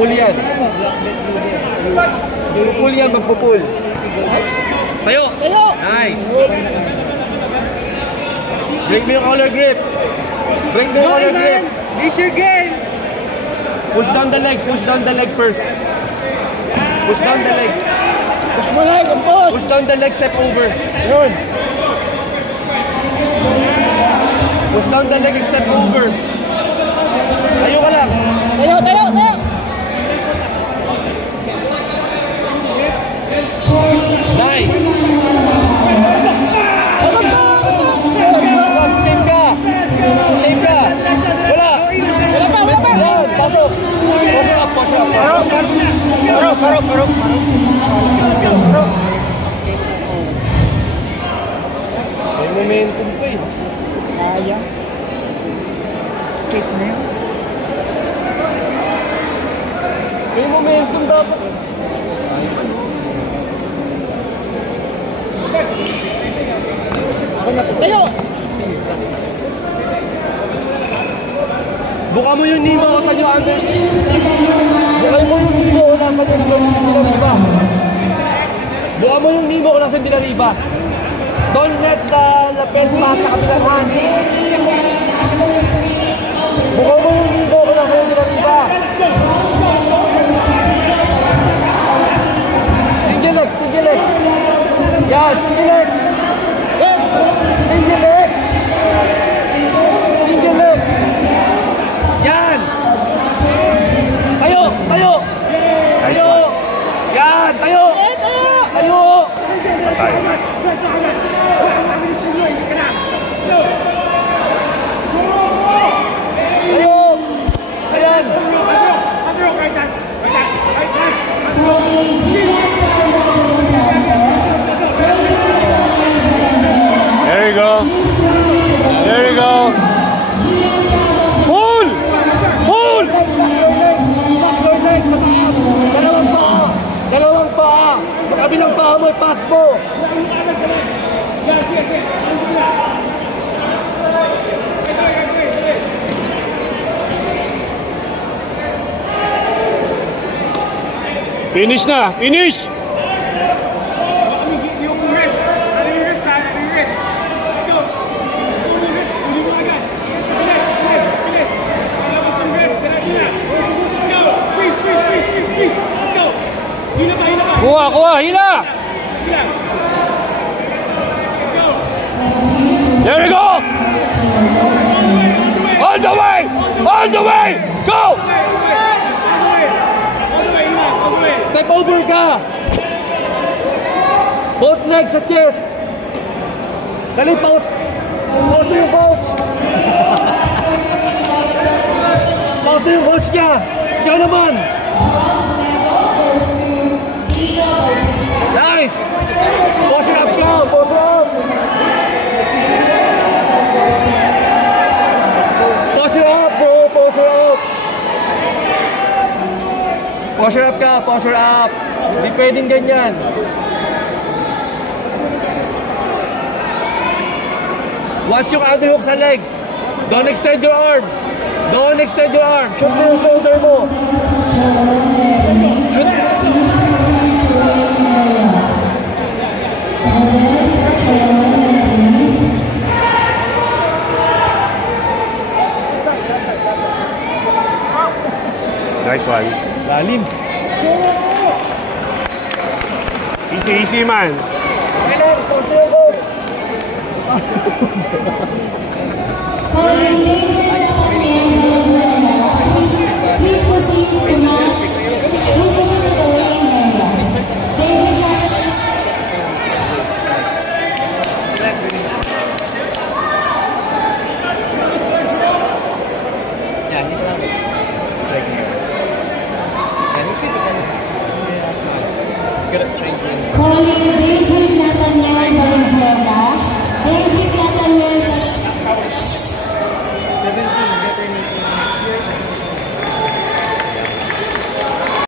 Pupul yan. Pupul yan, magpupul. Tayo! Tayo! Nice! Break mo yung collar grip. Break mo yung collar grip. This your game! Push down the leg. Push down the leg first. Push down the leg. Push mo leg, ang push! Push down the leg, step over. Yun! Push down the leg and step over. Tayo ka lang. Tayo, tayo, tayo! Nice! Same ka! Same ka! Wala! Wala pa, wala pa! Yan! Pasok! Push up, push up! Parok! May momentum pa eh. Kaya. Skip na yun. May momentum dapat. Tayo! Buka mo yung nimo ko sa inyo, Andre. Buka mo yung nimo ko nasa Dilariba. Buka mo yung nimo ko nasa Dilariba. Don't let the lapel pass sa kabilang hand. Buka mo yung nimo ko nasa Dilariba. Single leg, single leg. Yan, single leg. Single leg. Single leg. Yan! Tayo! Tayo! Tayo! Yan! Tayo! Tayo! Tayo! Ayan! There you go! There you go! Pull! Pull! Dalawang paa! Dalawang paa! Magkabilang paa mo, pass mo! Finish na! Finish! Kuha, kuha, hila! There you go! All the way! All the way! Go! Step over ka! Both legs sa chest! Dali, pause! Pause na yung coach! Pause na yung coach niya! Ikaw naman! Nice! Push it up, go! Push it up! Push it up, bro! Push it up! Push it up ka! Push it up! Hindi pwedeng ganyan! Watch yung underhook sa leg! Don't extend your arm! Don't extend your arm! Shoot mo yung shoulder mo! Shoot! Nice one. Lalim. Easy, easy man. Please proceed to mat. Please proceed to the waiting area. Yeah, he's not taking it. Yeah, he's good at changing.